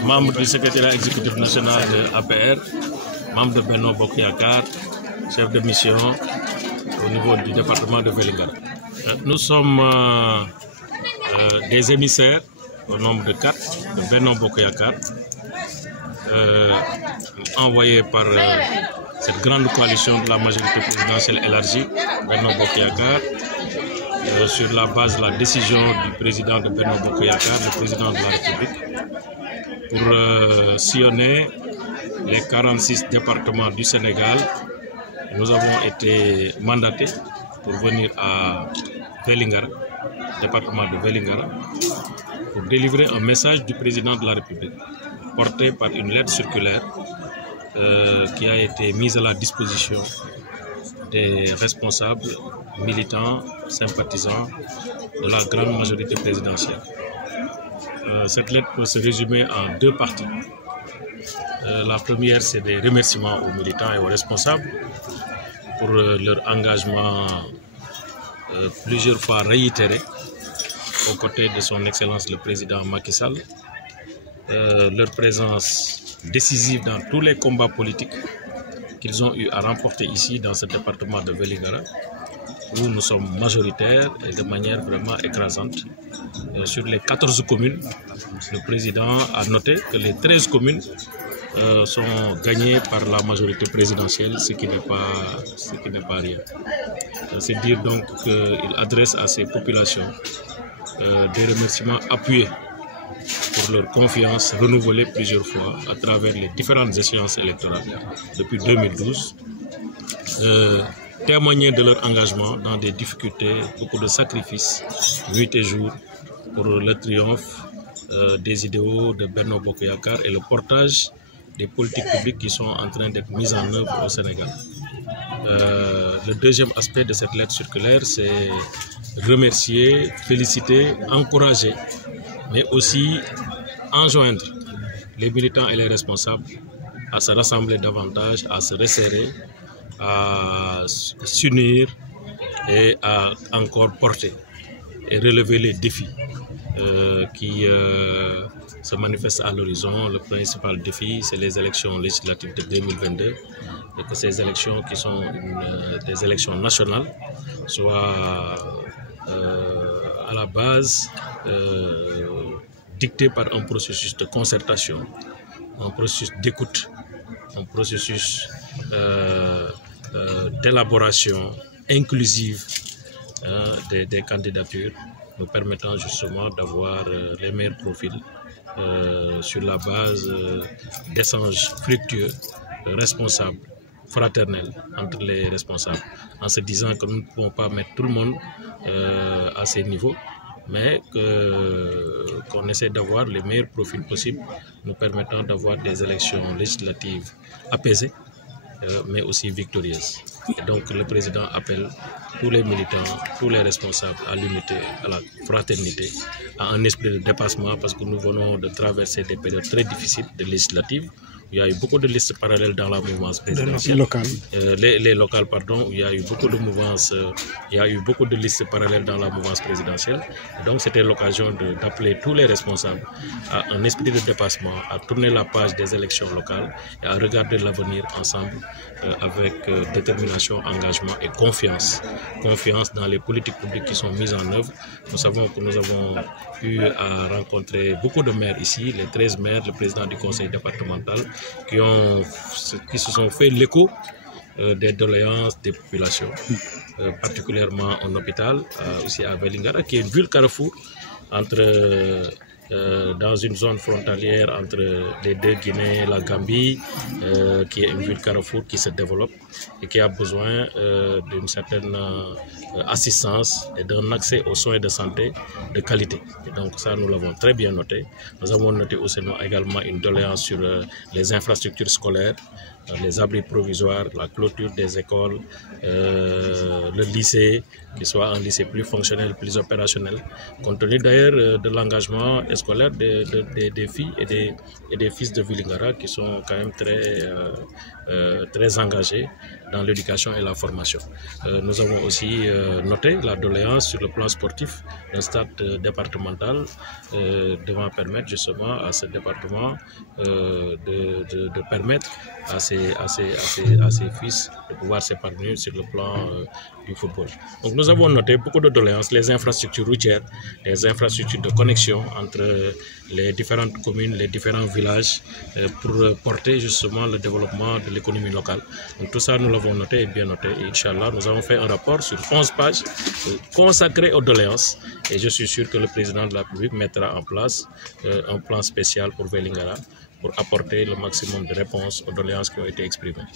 membre du secrétariat exécutif national de APR, membre de Benno Bokk Yakaar, chef de mission au niveau du département de Vélingara. Nous sommes des émissaires au nombre de 4 de Benno Bokk Yakaar, envoyés par cette grande coalition de la majorité présidentielle élargie, Benno Bokk Yakaar, sur la base de la décision du président de Benno Bokk Yakaar, le président de la République, pour sillonner les 46 départements du Sénégal. Nous avons été mandatés pour venir à Vélingara, département de Vélingara, pour délivrer un message du président de la République, porté par une lettre circulaire qui a été mise à la disposition des responsables, militants, sympathisants de la grande majorité présidentielle. Cette lettre peut se résumer en 2 parties. La première, c'est des remerciements aux militants et aux responsables pour leur engagement plusieurs fois réitéré aux côtés de son Excellence le Président Macky Sall, leur présence décisive dans tous les combats politiques qu'ils ont eu à remporter ici dans ce département de Vélingara, où nous sommes majoritaires et de manière vraiment écrasante. Sur les 14 communes, le président a noté que les 13 communes sont gagnées par la majorité présidentielle, ce qui n'est pas rien. C'est dire donc qu'il adresse à ces populations des remerciements appuyés pour leur confiance renouvelée plusieurs fois à travers les différentes échéances électorales depuis 2012, témoigner de leur engagement dans des difficultés, beaucoup de sacrifices, nuit et jour, pour le triomphe des idéaux de Benno Bokk Yakaar et le portage des politiques publiques qui sont en train d'être mises en œuvre au Sénégal. Le deuxième aspect de cette lettre circulaire, c'est remercier, féliciter, encourager, mais aussi enjoindre les militants et les responsables à se rassembler davantage, à se resserrer, à s'unir et à encore porter et relever les défis qui se manifestent à l'horizon. Le principal défi, c'est les élections législatives de 2022, et que ces élections qui sont des élections nationales soient à la base dictées par un processus de concertation, un processus d'écoute, un processus d'élaboration inclusive des candidatures, nous permettant justement d'avoir les meilleurs profils sur la base d'échanges fructueux, responsables, fraternels entre les responsables, en se disant que nous ne pouvons pas mettre tout le monde à ces niveaux, mais qu'on essaie d'avoir les meilleurs profils possibles, nous permettant d'avoir des élections législatives apaisées, mais aussi victorieuses. Et donc le président appelle tous les militants, tous les responsables à l'unité, à la fraternité, à un esprit de dépassement, parce que nous venons de traverser des périodes très difficiles de législatives. Il y a eu beaucoup de listes parallèles dans la mouvance présidentielle. Les locales, pardon, il y a eu beaucoup de mouvances, il y a eu beaucoup de listes parallèles dans la mouvance présidentielle. Et donc c'était l'occasion d'appeler tous les responsables à un esprit de dépassement, à tourner la page des élections locales et à regarder l'avenir ensemble avec détermination, engagement et confiance. Confiance dans les politiques publiques qui sont mises en œuvre. Nous savons que nous avons eu à rencontrer beaucoup de maires ici, les 13 maires, le président du conseil départemental, qui se sont fait l'écho des doléances des populations, particulièrement en hôpital, aussi à Vélingara, qui est une ville carrefour dans une zone frontalière entre les 2 Guinées, la Gambie, qui est une ville carrefour qui se développe et qui a besoin d'une certaine assistance et d'un accès aux soins de santé de qualité. Et donc ça, nous l'avons très bien noté. Nous avons noté aussi également une doléance sur les infrastructures scolaires, les abris provisoires, la clôture des écoles, le lycée, qui soit un lycée plus fonctionnel, plus opérationnel, compte tenu d'ailleurs de l'engagement scolaire des filles et des fils de Vélingara qui sont quand même très engagés dans l'éducation et la formation. Nous avons aussi noté la doléance sur le plan sportif d'un stade départemental devant permettre justement à ce département de permettre à ses fils de pouvoir s'épanouir sur le plan du football. Donc nous avons noté beaucoup de doléances, les infrastructures routières, les infrastructures de connexion entre les différentes communes, les différents villages pour porter justement le développement de l'économie locale. Donc tout ça nous l'avons noté et bien noté. Et Inch'Allah, nous avons fait un rapport sur 11 pages consacré aux doléances et je suis sûr que le président de la République mettra en place un plan spécial pour Vélingara pour apporter le maximum de réponses aux doléances qui ont été exprimées.